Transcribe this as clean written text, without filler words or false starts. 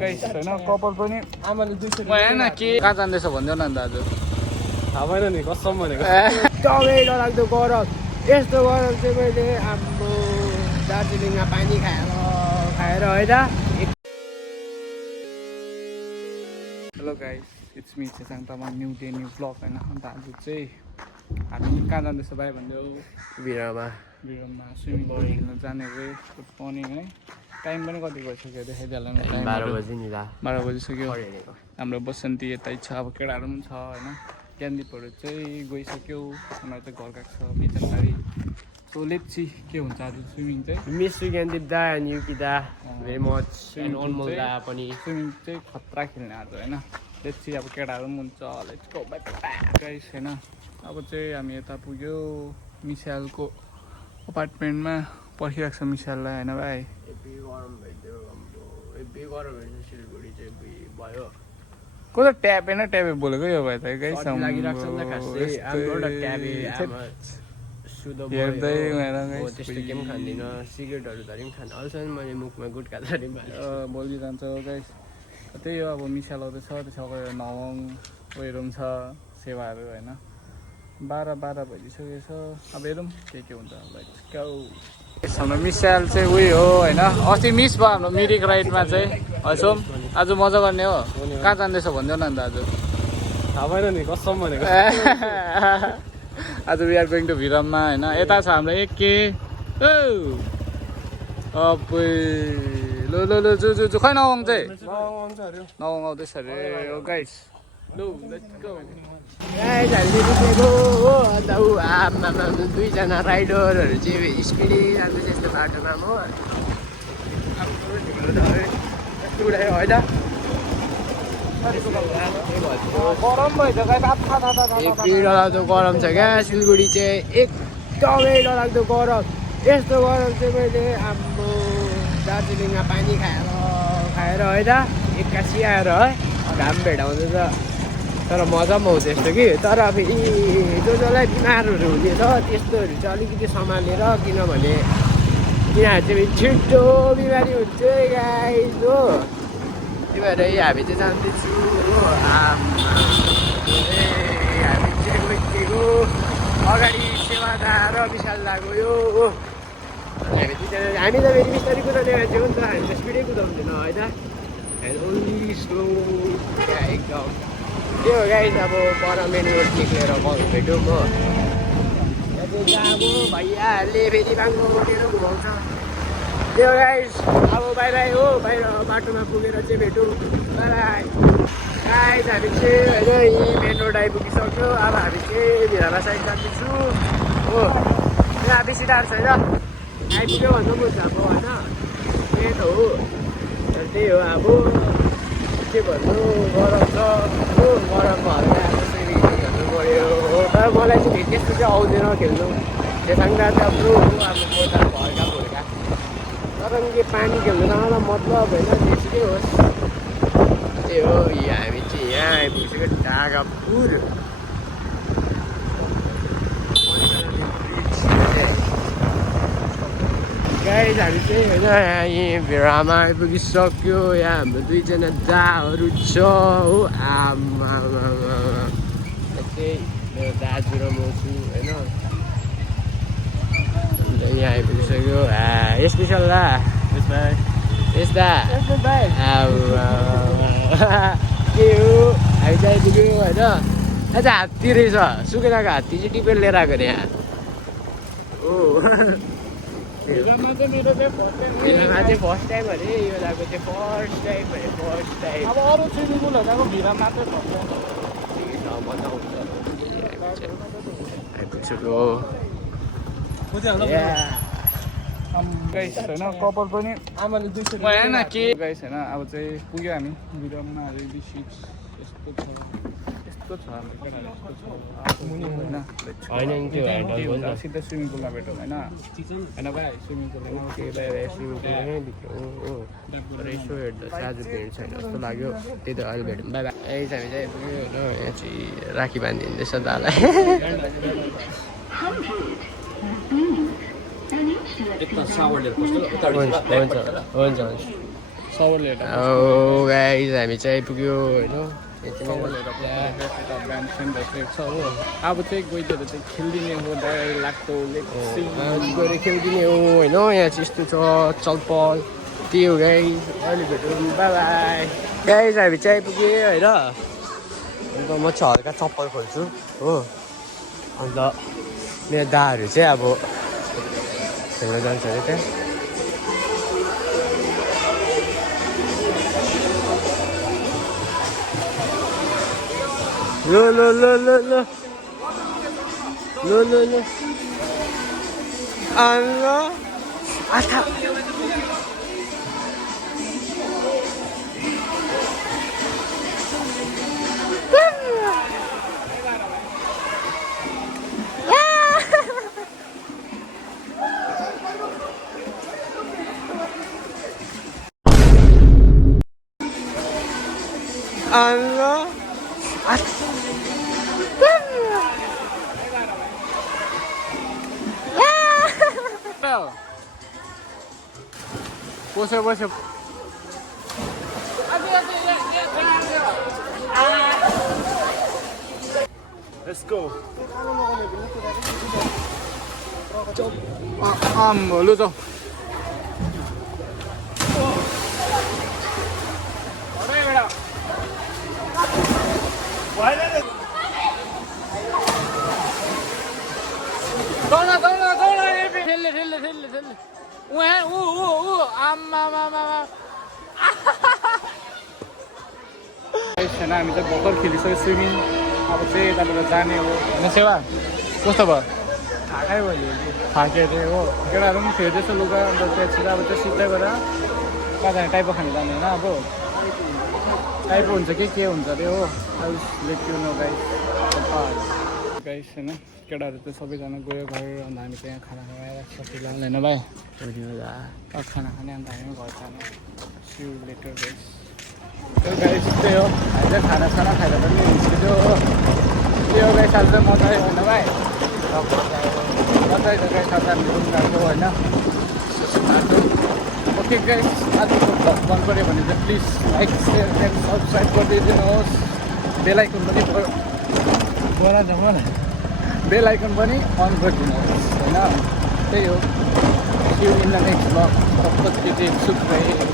Guys हैन कपाल पनि आमाले 200 हैन के कहाँ जान्दैछ भन्दियो न दाजु थाहा भएन नि कसम भनेको एकदमै डरलाग्दो गरम यस्तो गरम चाहिँ मैले हाम्रो दार्जिलिङमा पानी खाएर होइन hello guys it's me Chesang Tamang new day new blog हैन अन्त आज चाहिँ हामी कहाँ जाँदैछ भाइ भन्दियो बिरामा स्विमिङ पुल खेल्न जाने वे गुड मर्निङ है टाइम पनि कति भइसक्यो देखाइदिएला नि टाइम 12 बजी नि ला 12 बजिसक्यो हाम्रो बसन्ती यतै छ अब केटाहरू पनि छ हैन ज्ञानदीपहरू चाहिँ गइसक्यो उनीहरू चाहिँ घर गएको छ बिचनबारी सो लेट्स सी के हुन्छ आज स्विमिङ चाहिँ मिस ज्ञानदीप दा एन्ड युकी दा भेरी मच एन्ड अनमोल दा पनि स्विमिङ चाहिँ खतरा खेल्ने आज हैन लेट्स सी अब केटाहरू पनि हुन्छ लेट्स गो बाइ गाइस हैन अब चाहिँ हामी यता पुग्यो मिसालको अपार्टमेन्टमा पर्खिरहेको छ मिसाललाई हैन भाइ सिलगढी चाहिँ भयो को त ट्याप हैन ट्यापे बोलेको यो भाइ त गाइस लागिरहेको छ नि त खासै हाम्रो ट्याबे हेर्दै उनीहरू त्यस्तो केही पनि खाँदिनँ सिगरेटहरू धरि पनि खाँदैन अहिलेसम्म मैले मुखमा गुट्का धरि बोलिरहन्छ गाइस त्यही हो अब मिसाल आउँदैछ त्यसको नवङ उयोहरू पनि छ सेवाहरू होइन 12 बजिसकेको छ अब हेरौँ के हुन्छ हाम्रो मिसाल चाहिँ उयो हो होइन अस्ति मिस भयो हाम्रो मिरिक राइडमा चाहिँ हसौँ आज मजा गर्ने हो कहाँ जाँदैछ भन्दियो न दाजु थाहा भएन नि कसम भनेको आज वी आर गोइङ टु भिरममा होइन यता छ हाम्रो एक के लो जो खै नवङ चाहिँ नवङ आउँदैछ अरे हो गाइस लो लेट्स गो हामीले निक्लेको हो अन्त आमा दुईजना राइडरहरू चाहिँ स्पिडै जाँदैछ यस्तो बाटोमा म होइन गरम भएछ डरलाग्दो गरम छ क्या सिलगढी चाहिँ एकदमै डरलाग्दो गरम यस्तो गरम चाहिँ मैले हाम्रो दार्जिलिङमा पानी खाएर होइन एक्कासी आएर है घाम भेटाउँदैछ तर मजा पनि आउँछ यस्तो कि तर फेरि जसलाई बिमारहरू हुने छ त्यस्तोहरू चाहिँ अलिकति सम्हालेर किनभने तिनीहरू चाहिँ छिटो बिमारी हुन्छ गाइस हो त्यही भएर हामी चाहिँ जाँदैछु हो हामी चाहिँ गइसकेको अगाडि सेवादा र विशाल दा गयो हो हामी त फेरि बिस्तारै कुदाउने मान्छे हो नि त हामी त स्पिडै कुदाउँदैन होइन ओन्ली स्लो एकदम त्यो हो गाइस अब पर मेन रोड निक्लेर भेटौँ म अब भैयाहरूले फेरि बाङ्गो उठेर घुमाउँछ त्यो गाइस अब बाई हो बाहिर बाटोमा पुगेर चाहिँ भेटौँ बाई गाइस हामी चाहिँ होइन यहीँ मेन रोड आइपुगिसक्यो अब हामी चाहिँ भिरामा साइड जाँदैछु हो यहाँ बेसी टाढो छैन आइपुग्यो भन्दा पनि हुन्छ अब होइन त्यही त हो त्यही हो अब के भन्नु गरम छ हो गरममा हल्का स्विमिङ खेल्नु पऱ्यो हो तर मलाई चाहिँ त्यस्तो चाहिँ आउँदैन खेल्नु त्यससँग चाहिँ अब हो अब म त हल्का फुल्का तर के पानी खेल्नु मलाई मतलब होइन त्यस्तै होस् त्यही हो हामी चाहिँ यहाँ आइपुगिसक्यो ढाकापुर गाइस हामी चाहिँ होइन यहीँ भिरामा आइपुगिसक्यो यहाँ हाम्रो दुईजना दाहरू छ हो आमा चाहिँ मेरो दाजु र म छु होइन अन्त यहाँ आइपुगिसक्यो स्पेसल दा यस्ता के हो हामी चाहिँ आइपुग्यो होइन अझ हात्ती रहेछ सुकेनाको हात्ती चाहिँ टिपेर लिएर आएको अरे यहाँ हो भिरममा चाहिँ मेरो चाहिँ फर्स्ट टाइम अरे यो दाको चाहिँ फर्स्ट टाइम अब अरू स्विमिङ पुलहरू अब भिरममा चाहिँ गाइस होइन कपाल पनि आमाले 200 होइन के गाइस होइन अब चाहिँ पुग्यो हामी भिरममा यस्तो छ हाम्रो होइन त्यो सिधै स्विमिङ पुलमा भेटौँ होइन भाइ स्विमिङ पुल यसो हेर्दा चाहिँ आज भेट छैन जस्तो लाग्यो त्यही त अहिले भेटौँ बाई बाई हामी चाहिँ आइपुग्यो होइन यहाँ चाहिँ राखी बाँधिदिँदैछ दालाई हुन्छ सबर लिएर ओ गाइस हामी चाहिँ आइपुग्यो होइन सबर लिएर यता ब्यान्ड सेन्टर चाहिँ छ हो अब चाहिँ गइदिएर चाहिँ खेलिदिने हो डर लाग्दो गएर खेलिदिने हो होइन यहाँ चाहिँ यस्तो छ चलपल त्यही हो गाइस अहिले भेटौँ बाई बाई गाइस हामी चाहिँ आइपुग्यो होइन अन्त म चाहिँ हल्का चप्पल खोल्छु हो अन्त मेरो दाहरू चाहिँ अब खेल्न जान्छ अरे त्यहाँ ल ल ल ल ल ल ल ल आला आथा आला बस्यो बस्यो Let's go. लु जाऊ हामी चाहिँ भर्खर खेलिसक्यो स्विमिङ अब चाहिँ यताबाट जाने हो होइन सेवा कस्तो भयो थाकै भयो थाके थिएँ हो केटाहरू पनि फेर्दैछ लुगा अन्त त्यसपछि अब त्यो सिधै गएर कहाँ जाने टाइपो खानु जाने होइन अब टाइपो हुन्छ के हुन्छ अरे हो अब late you know guys guys होइन केटाहरू चाहिँ सबैजना गयो घर अन्त हामी चाहिँ यहाँ खाना खाएर आइरहेको छ फिलहाल होइन भाइ अब खाना खाने अन्त हामी घर जाने सिउ लेटर गाइस त्यो गाइस त्यही हो हामी चाहिँ खाना खाएर पनि निस्कियो हो त्यो गाइस आज चाहिँ मजा आयो होइन भाइ मजा आइज गाइस आज हामी घुम्नु गएको होइन ओके गाइस आजको भ्लग मन पऱ्यो भने चाहिँ please like share and subscribe गरिदिनुहोस् बेल आइकन पनि बेल आइकन पनि अन गरिदिनुहोस् होइन त्यही हो See you in the next vlog. Of course, it is super.